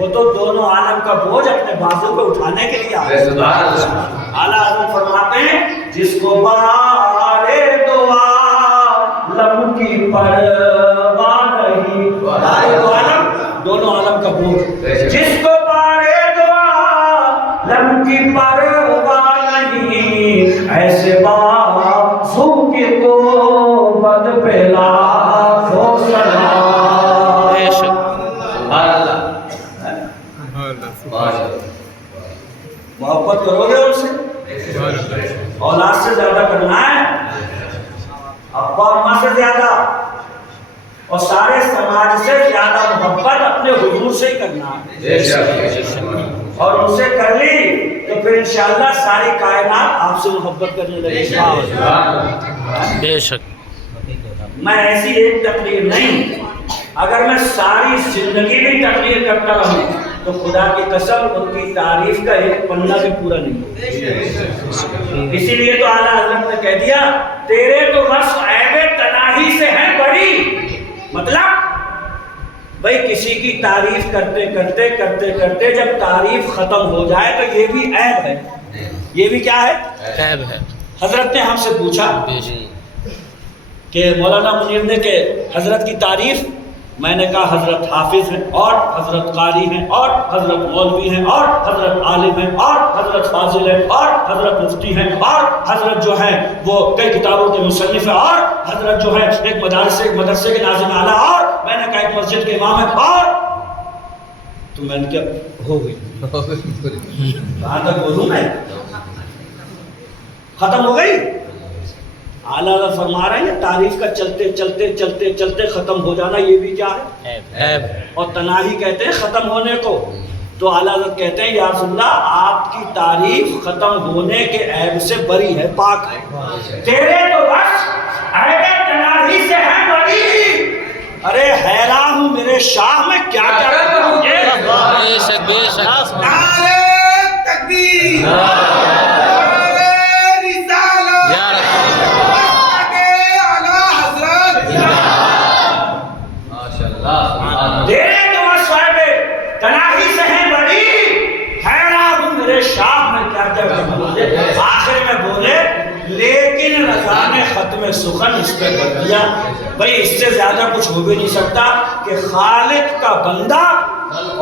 وہ تو دونوں عالم کا بوجھ اپنے بازو پہ اٹھانے کے لیے آئے۔ اعلیٰ حضرت فرماتے ہیں جس کو بارے دعا لب کی پرواہ نہیں، دونوں عالم کا بوجھ، جس کو بارے دعا لب کی پرواہ نہیں، ایسے بازو کی قوت پہ لاکھوں سلام۔ محبت کرو گے ان سے، اولاد سے زیادہ کرنا ہے، ابا اماں سے زیادہ، اور سارے سماج سے زیادہ محبت اپنے حضور سے ہی کرنا ہے، اور ان سے کر لی تو پھر انشاءاللہ ساری کائنات آپ سے محبت کرنے لگے گی۔ بے شک میں ایسی ایک تقریر نہیں، اگر میں ساری زندگی بھی تقریر کرتا رہوں تو خدا کی قسم ان کی تعریف کا ایک پنہ بھی پورا نہیں ہوگا۔ اسی لیے تو اعلیٰ حضرت نے کہہ دیا تیرے تو بس عیب تناہی سے ہیں بڑی، مطلب بھئی کسی کی تعریف کرتے کرتے کرتے کرتے جب تعریف ختم ہو جائے تو یہ بھی عیب ہے، یہ بھی کیا ہے؟ عیب ہے۔ حضرت نے ہم سے پوچھا کہ مولانا منیر نے کہ حضرت کی تعریف، میں نے کہا حضرت حافظ ہیں اور حضرت قاری ہیں اور حضرت مولوی ہیں اور حضرت عالم ہیں اور حضرت فاضل ہیں اور حضرت مفتی ہیں اور حضرت جو ہیں وہ کئی کتابوں کے مصنف ہیں اور حضرت جو ہے ایک مدرسے کے ناظم اعلیٰ، اور میں نے کہا ایک مسجد کے امام ہیں، اور تو میں نے کیا ہو گئی، کہاں تک بولوں میں، ختم ہو گئی۔ اعلیٰ فرما رہے ہیں تعریف کا چلتے چلتے چلتے چلتے ختم ہو جانا یہ بھی کیا ہے؟ عیب۔ اور تناہی کہتے ہیں ختم ہونے کو، تو اعلیٰ کہتے ہیں یا رسول اللہ آپ کی تعریف ختم ہونے کے عیب سے بری ہے، پاک ہے، تیرے تو بس عیب تناہی سے ہے بری۔ ارے حیران ہوں میرے شاہ میں کیا کیا کرتا ہوں یہ، بے شک بے شک۔ نعرہ تکبیر، آخر میں بولے لیکن رضا نے ختم سخن اس پہ کر دیا، بھئی اس سے زیادہ کچھ ہو بھی نہیں سکتا کہ خالق کا بندہ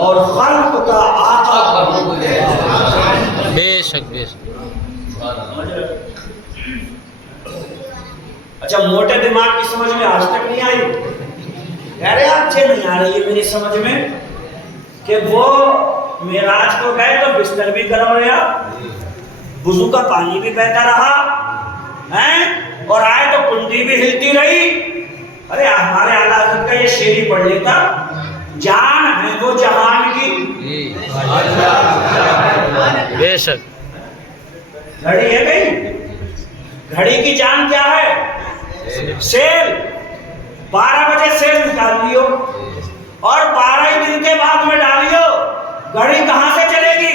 اور خلق کا آقا۔ بے شک بے شک۔ اچھا موٹے دماغ کی سمجھ میں آج تک نہیں آئی، کہہ رہے اچھے نہیں آ رہی ہے میری سمجھ میں کہ وہ معراج کو گئے تو بستر بھی گرم رہا، وضو کا پانی بھی بہتا رہا، اور آئے تو کنڈی بھی ہلتی رہی۔ ارے ہمارے اعلیٰ حضرت کا یہ شعر ہی پڑھ لیتا، جان ہے وہ جہان کی، بے شک۔ گھڑی ہے گئی، گھڑی کی جان کیا ہے؟ سیل، 12 بجے سیل نکال لیو اور 12 ہی دن کے بعد میں ڈالیو، گھڑی کہاں سے چلے گی؟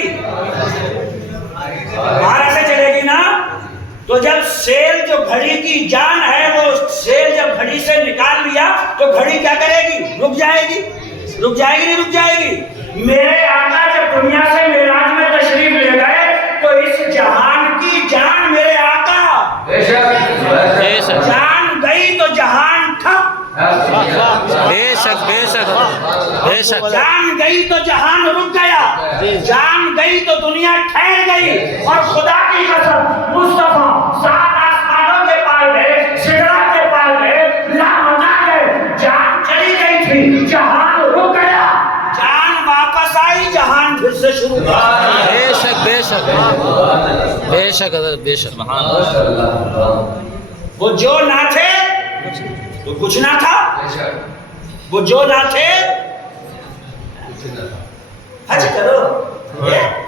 12 سے چلے گی نا۔ تو جب سیل جو گھڑی کی جان ہے وہ سیل جب گھڑی سے نکال لیا تو گھڑی کیا کرے گی؟ رک جائے گی، رک جائے گی نہیں رک جائے گی۔ میرے آقا جب دنیا سے معراج میں تشریف لے گئے تو اس جہان کی جان میرے آقا، جان گئی تو جہان ٹھپ، بے شک بے شک بے شک۔ جان گئی تو جہان رک گیا، جان گئی تو دنیا ٹھہر گئی، اور خدا کی قسم مصطفیٰ 7 آسمانوں کے پار گئے، سدرا کے پار گئے، لامتا گئے، جان چلی گئی تھی، جہان رک گیا، جان واپس آئی، جہان پھر سے شروع ہوا۔ بے شک بے شک بے شک حضرت بے شک۔ وہ جو نہ تھے تو کچھ نہ تھا، وہ جو نہ تھے حج کرو،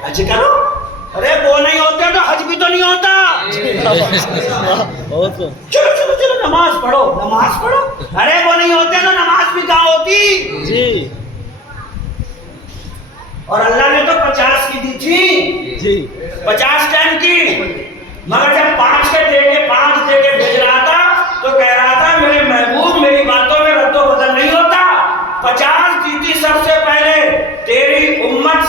حج کرو، ارے وہ نہیں ہوتے تو حج بھی تو نہیں ہوتا۔ چلو چلو چلو نماز پڑھو، نماز پڑھو، ارے وہ نہیں ہوتے تو نماز بھی کہاں ہوتی جی۔ اور اللہ نے تو 50 کی دی تھی، 50 ٹائم کی، مگر جب 5 دے کے بھیج رہا تھا تو کہہ رہا تھا میرے محبوب میری باتوں میں رد و بدل نہیں ہوتا، 50 دی تھی سب سے پہلے تیری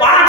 5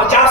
50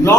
9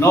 9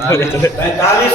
45।